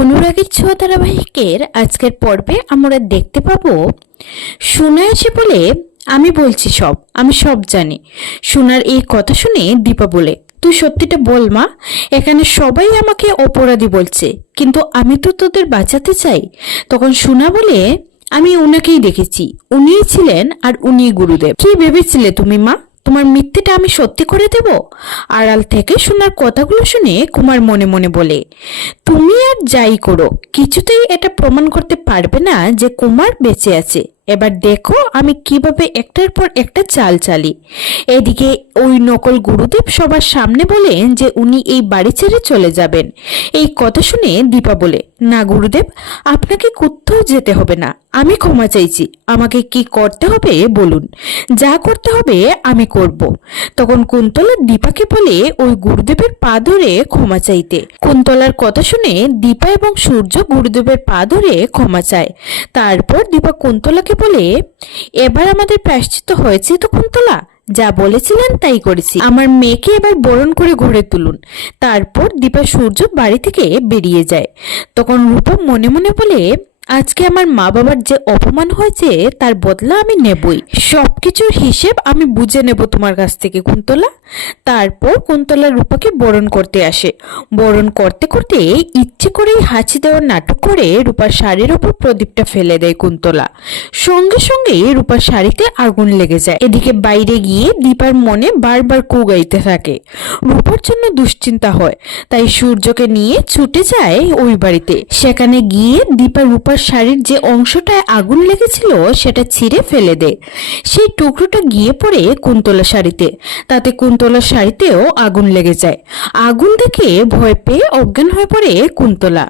অনুরাগের ছোঁয়া ধারাবাহিকের আজকের পর্বে আমরা দেখতে পাবো সোনা এসে বলে, আমি বলছি সব, আমি সব জানি। সোনার এই কথা শুনে দীপা বলে, তুই সত্যিটা বল মা, এখানে সবাই আমাকে অপরাধী বলছে, কিন্তু আমি তো তোদের বাঁচাতে চাই। তখন সোনা বলে, আমি ওনাকেই দেখেছি, উনিই ছিলেন আর উনিই গুরুদেব। কি ভেবেছিলে তুমি মা, তোমার মিথ্যেটা আমি সত্যি করে দেব? আড়াল থেকে সোনার কথাগুলো শুনে কুমার মনে মনে বলে, তুমি আর যাই করো কিছুতেই এটা প্রমাণ করতে পারবে না যে কুমার বেঁচে আছে। এবার দেখো আমি কিভাবে একটার পর একটা চাল চালি। এদিকে ওই নকল গুরুদেব সবার সামনে বলেন যে উনি এই বাড়ি ছেড়ে চলে যাবেন। এই কথা শুনে দীপা বলে, না গুরুদেব, আপনাকে কোথাও যেতে হবে না, আমি ক্ষমা চাইছি, আমাকে কি করতে হবে বলুন, যা করতে হবে আমি করব। তখন কুন্তলা দীপাকে বলে ওই গুরুদেবের পা ধরে ক্ষমা চাইতে। কুন্তলার কথা শুনে দীপা এবং সূর্য গুরুদেবের পা ধরে ক্ষমা চায়। তারপর দীপা কুন্তলাকে বলে, এবার আমাদের প্রায়শ্চিত্ত হয়েছে তো কুন্তলা, যা বলেছিলেন তাই করেছি, আমার মেয়েকে এবার বরণ করে ঘরে তুলুন। তারপর দীপা সূর্য বাড়ি থেকে বেরিয়ে যায়। তখন রূপা মনে মনে বলে, আজকে আমার মা বাবার যে অপমান হয়েছে তার বদলা আমি নেবই, সবকিছুর হিসেব আমি বুঝে নেব তোমার কাছ থেকে কুন্তলা। তারপর কুন্তলা রূপাকে বরণ করতে আসে। বরণ করতে করতে ইচ্ছে করেই হাঁচি দেওয়ার নাটক করে রূপার শাড়ির ওপর প্রদীপটা ফেলে দেয় কুন্তলা। সঙ্গে সঙ্গে রূপার শাড়িতে আগুন লেগে যায়। এদিকে বাইরে গিয়ে দীপার মনে বারবার কু গাইতে থাকে। রূপার জন্য দুশ্চিন্তা হয়, তাই সূর্যকে নিয়ে ছুটে যায় ওই বাড়িতে। সেখানে গিয়ে দীপা রূপার শাড়ির যে অংশটায় আগুন লেগেছিল সেটা ছিঁড়ে ফেলে দেয়। সেই টুকরোটা গিয়ে পড়ে কুন্তলা শাড়িতে, তাতে কুন্তলার শাড়িতেও আগুন লেগে যায়। আগুন দেখে ভয় পেয়ে অজ্ঞান হয়ে পড়ে কুন্তলা।